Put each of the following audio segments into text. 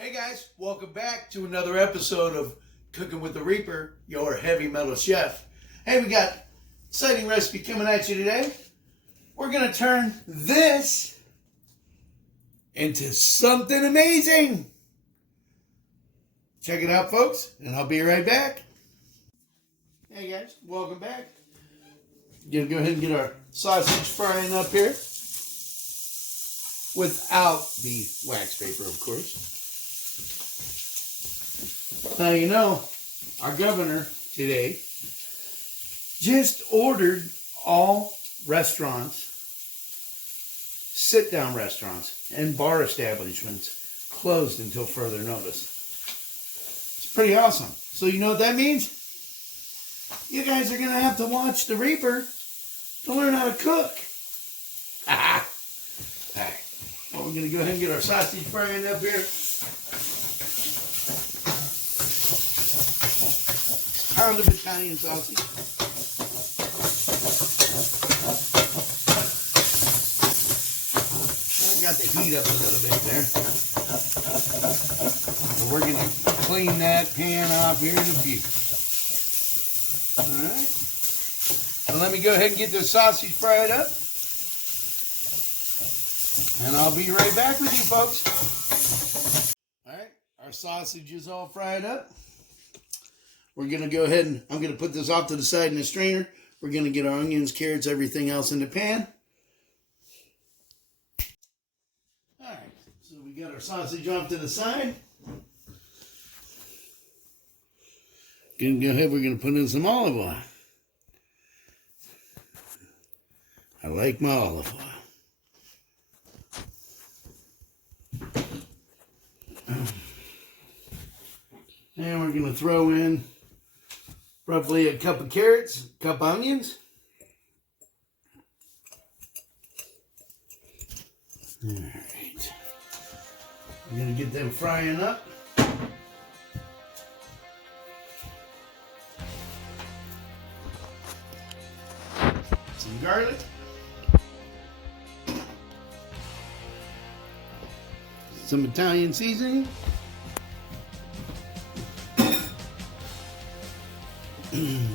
Hey guys, welcome back to another episode of Cooking with the Reaper, your heavy metal chef. Hey, we got exciting recipe coming at you today. We're gonna turn this into something amazing. Check it out, folks, and I'll be right back. Hey guys, welcome back. Gonna go ahead and get our sausage frying up here without the wax paper, of course. Now, you know, our governor today just ordered all restaurants, sit-down restaurants, and bar establishments closed until further notice. It's pretty awesome. So you know what that means? You guys are going to have to watch the Reaper to learn how to cook. Alright, well, we're going to go ahead and get our sausage frying up here. Pound of Italian sausage. I got the heat up a little bit there. So we're going to clean that pan off here in a few. Alright. So let me go ahead and get this sausage fried up. And I'll be right back with you, folks. Alright, our sausage is all fried up. We're going to go ahead and I'm going to put this off to the side in a strainer. We're going to get our onions, carrots, everything else in the pan. All right, so we got our sausage off to the side. Going to go ahead, we're going to put in some olive oil. I like my olive oil. And we're going to throw in roughly a cup of carrots, a cup of onions. All right. We're going to get them frying up. Some garlic. Some Italian seasoning.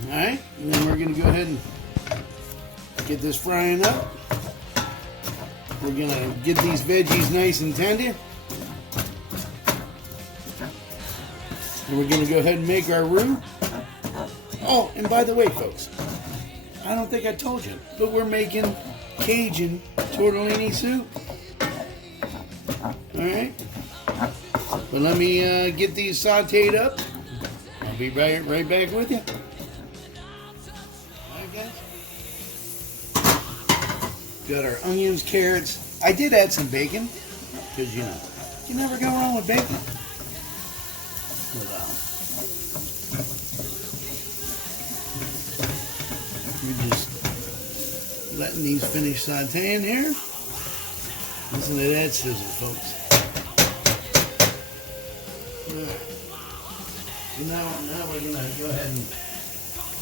Alright, and then we're going to go ahead and get this frying up. We're going to get these veggies nice and tender. And we're going to go ahead and make our roux. Oh, and by the way, folks, I don't think I told you, but we're making Cajun Tortellini soup. Alright, but let me get these sauteed up. I'll be right back with you. Alright, guys. Got our onions, carrots. I did add some bacon, because, you know, you never go wrong with bacon. We're just letting these finish sauteing here. Listen to that sizzle, folks. Now we're going to go ahead and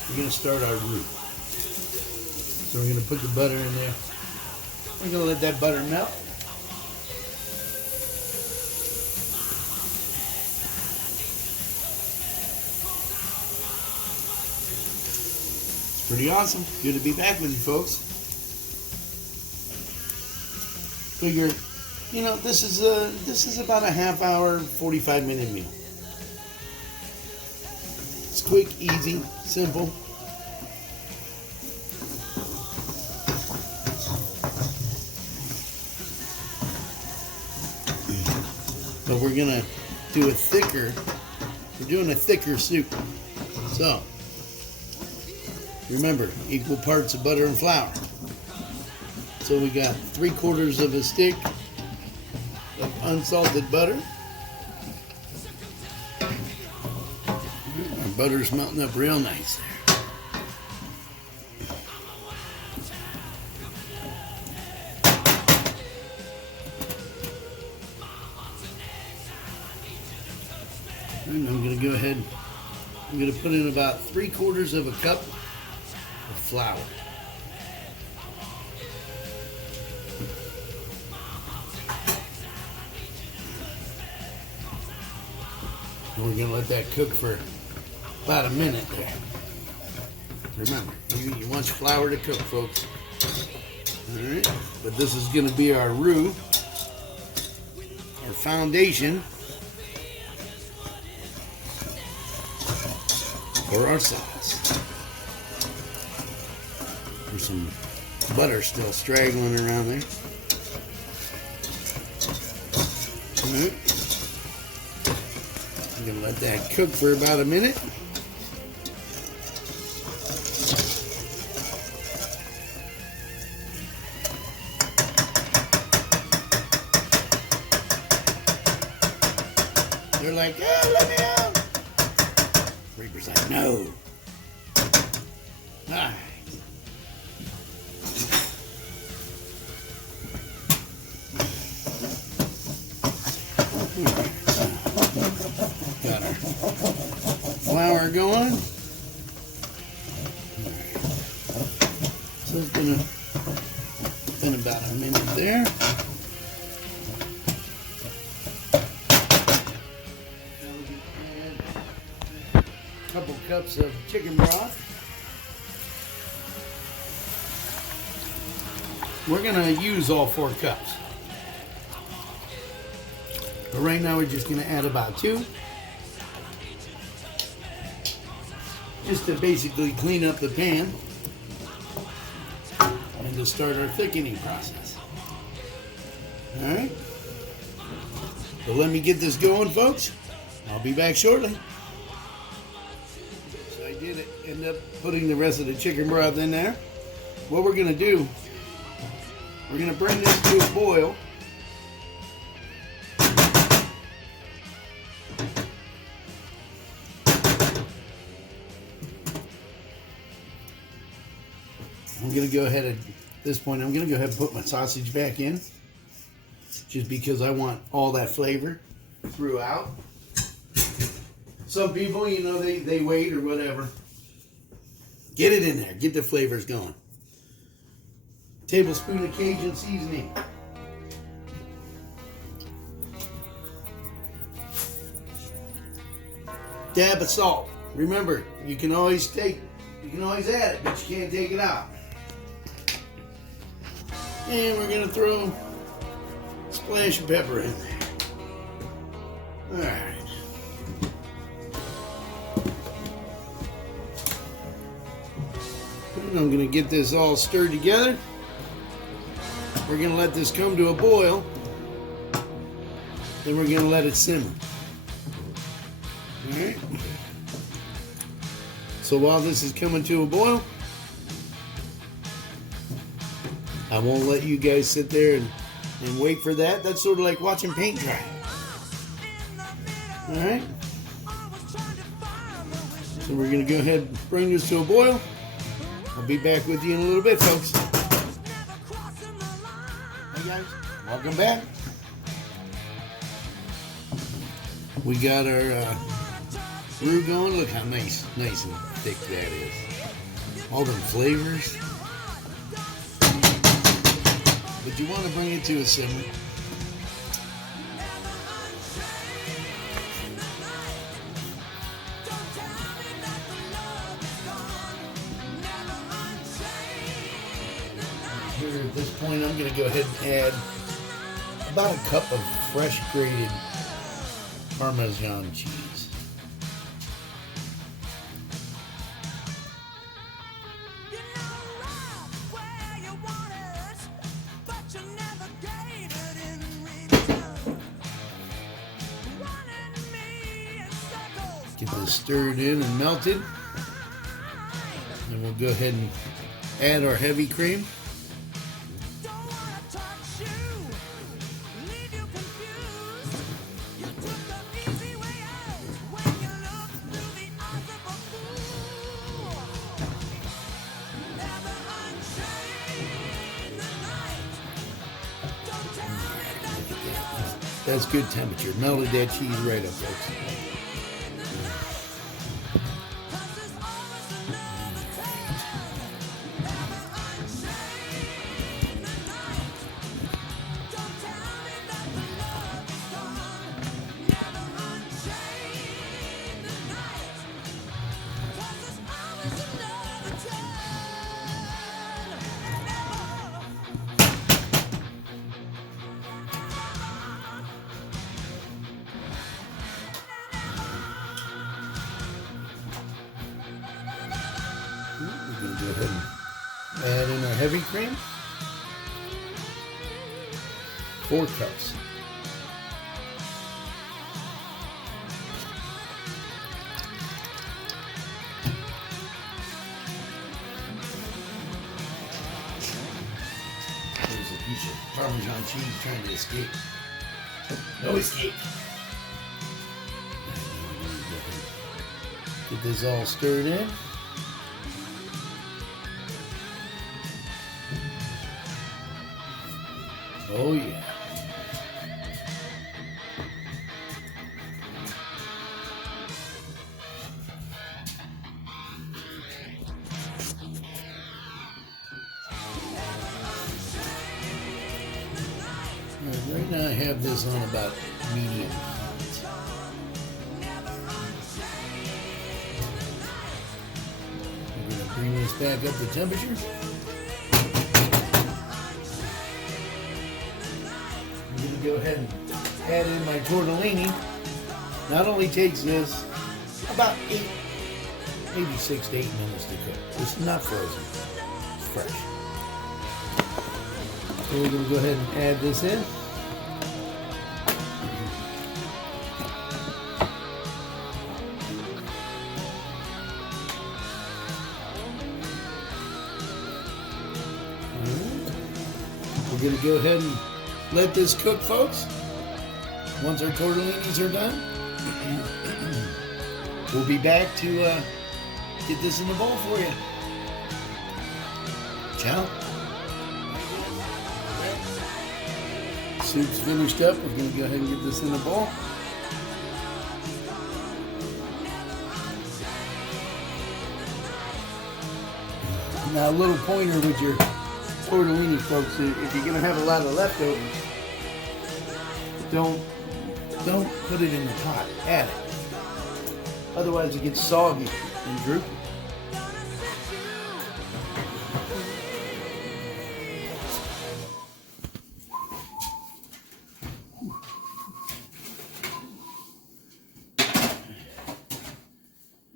we're going to start our roux. So we're going to put the butter in there. We're going to let that butter melt. It's pretty awesome. Good to be back with you, folks. Figure, you know, this is about a half hour, 45-minute meal. It's quick, easy, simple. But we're gonna do we're doing a thicker soup. So, remember, equal parts of butter and flour. So we got 3/4 of a stick of unsalted butter. Our butter's melting up real nice there. And I'm going to go ahead, I'm going to put in about 3/4 of a cup of flour. And we're gonna let that cook for about a minute there. Remember, you want your flour to cook, folks. All right, but this is gonna be our roux, our foundation for our sauce. There's some butter still straggling around there. All right. I'm gonna let that cook for about a minute. They're like, oh, let me out. Reaper's like, no. All right. Got our flour going. So it's been about a minute there. Couple cups of chicken broth. We're gonna use all 4 cups. But right now we're just gonna add about 2. Just to basically clean up the pan and to start our thickening process. Alright. So let me get this going, folks. I'll be back shortly. I did end up putting the rest of the chicken broth in there. What we're going to do, we're going to bring this to a boil. I'm going to go ahead at this point, I'm going to go ahead and put my sausage back in. Just because I want all that flavor throughout. Some people, you know, they wait or whatever. Get it in there. Get the flavors going. Tablespoon of Cajun seasoning. Dab of salt. Remember, you can always add it, but you can't take it out. And we're going to throw a splash of pepper in there. All right. I'm going to get this all stirred together. We're going to let this come to a boil. Then we're going to let it simmer. All right. So while this is coming to a boil, I won't let you guys sit there and wait for that. That's sort of like watching paint dry. All right. So we're going to go ahead and bring this to a boil. I'll be back with you in a little bit, folks. Hey guys, welcome back. We got our roux going. Look how nice and thick that is. All them flavors. But you want to bring it to a simmer. Here at this point, I'm going to go ahead and add about a cup of fresh grated parmesan cheese. Get this stirred in and melted. And we'll go ahead and add our heavy cream. That's good temperature. Melted that cheese right up, folks. Add in our heavy cream. 4 cups. There's a piece of Parmesan cheese trying to escape. No escape. Get this all stirred in. Oh yeah. Right now I have this on about medium heat. I'm going to bring this back up to temperature. I'm going to go ahead and add in my tortellini. Not only takes this about 8, maybe 6 to 8 minutes to cook. It's not frozen. It's fresh. So we're going to go ahead and add this in. We're going to go ahead and let this cook, folks. Once our tortellinis are done, we'll be back to get this in the bowl for you. Ciao. Soup's finished up. We're going to go ahead and get this in the bowl. Now, a little pointer with your tortellini, folks. If you're going to have a lot of leftovers, don't put it in the pot. Add it. Otherwise, it gets soggy and droopy.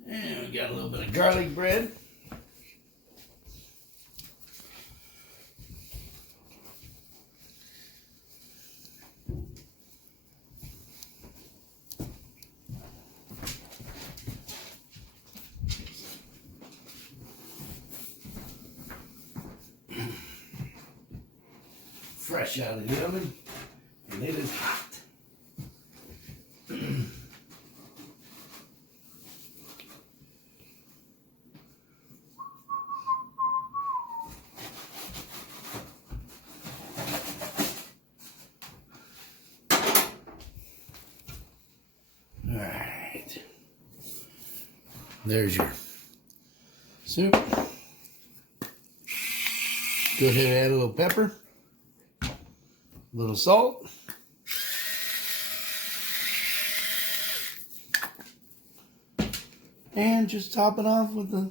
And we got a little bit of garlic bread. Fresh out of the oven, and it is hot. All right, there's your soup. Go ahead and add a little pepper. A little salt. And just top it off with a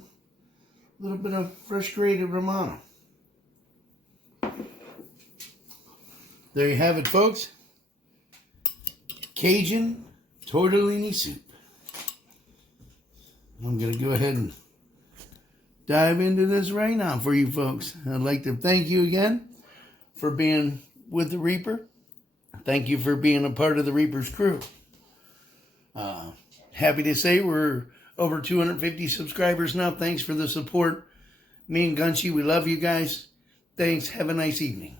little bit of fresh grated Romano. There you have it, folks. Cajun Tortellini soup. I'm going to go ahead and dive into this right now for you folks. I'd like to thank you again for being with the Reaper. Thank you for being a part of the Reaper's crew. Happy to say we're over 250 subscribers now. Thanks for the support. Me and Gunshi, we love you guys. Thanks. Have a nice evening.